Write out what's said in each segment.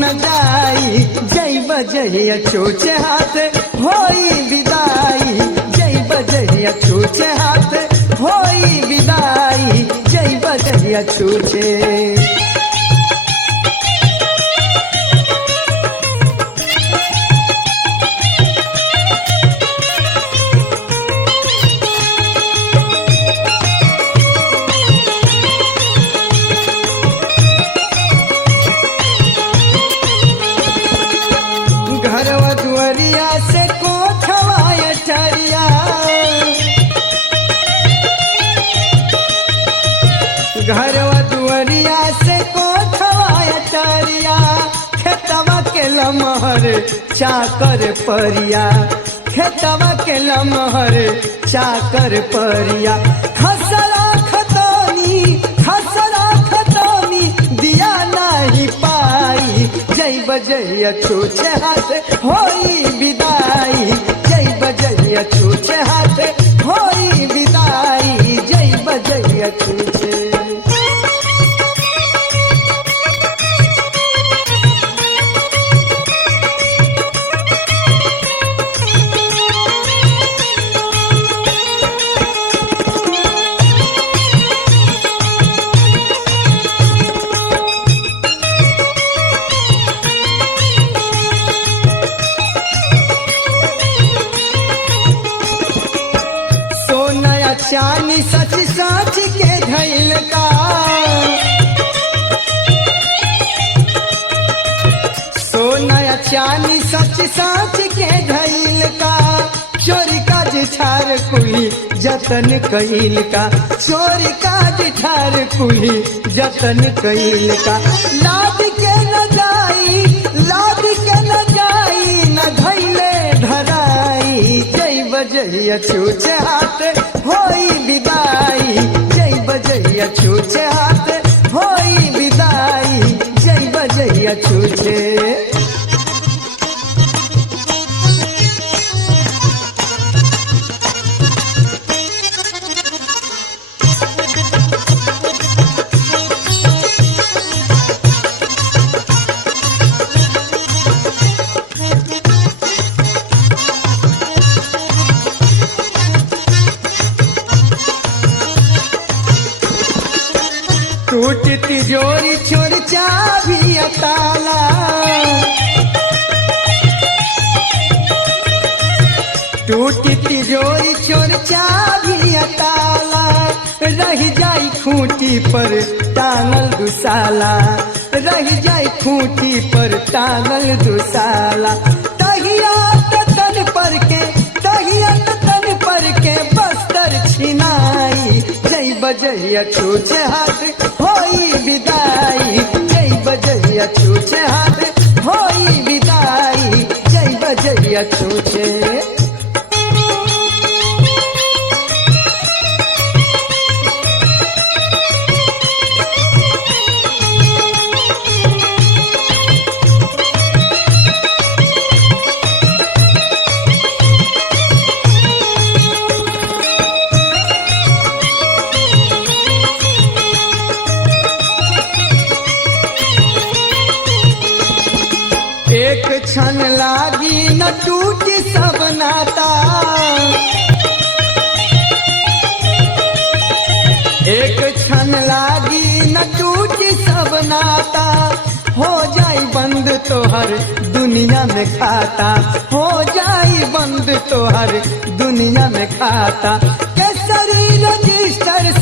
न जाई जय बजैया छूछे हाथ होई विदाई जय बजैया छूछे हाथ होई विदाई जय बजैया छूछे। घरवा दुआरिया से कोठवा अटरिया घरवा दुआरिया से कोठवा अटरिया खेतवा के लमहर चाकर परिया खेतवा के लमहर चाकर परिया खसरा खतनी दिया नहीं पाई जय बजैया छूछे हाथ होई विदाई जय बजैया छूछे हाथ होई विदाई जय बजैया छूछे। चानी सच साच के धैल का सोना चानी सच साच के धैल का चोरी काज ठार कुली जतन कईल का चोरी काज ठार कुली जतन कईल का लाद के न जाई न धैले धराई जय बजैया छूछे हाथ होई विदाई जय बजैया छूछे हाथ होई विदाई जय बजैया छूछे। टूट तिजोरी छोड़ चाबी ताला टूट तिजोरी छोड़ चाबी ताला रह जाई खूंटी पर टांगल दुसाला रह जाई खूंटी पर टांगल दुसाला तहिया तन पर के बस्तर छिनाई जय बजैया छूछे हाथ होई विदाई जय बजैया छूछे हाथ होई विदाई जय बजैया छूछे। एक क्षण लागी न टूटी सब नाता एक क्षण लागी न टूटी सब नाता हो जाई बंद तोहर दुनिया में खाता हो जाई बंद तोहर दुनिया में खाता केसरी रजिस्टर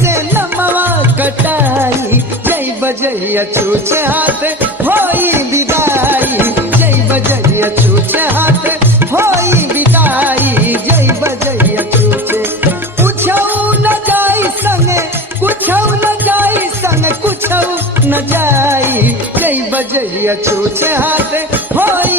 से नमवा कटाई जय बजैया छूछे हाथ होई विदाई जय बजैया छूछे हाथ होई विदाई जय बजैया छूछे। कुछऊ न जाई संगे कुछऊ न जाई जय बजैया छूछे हाथ होई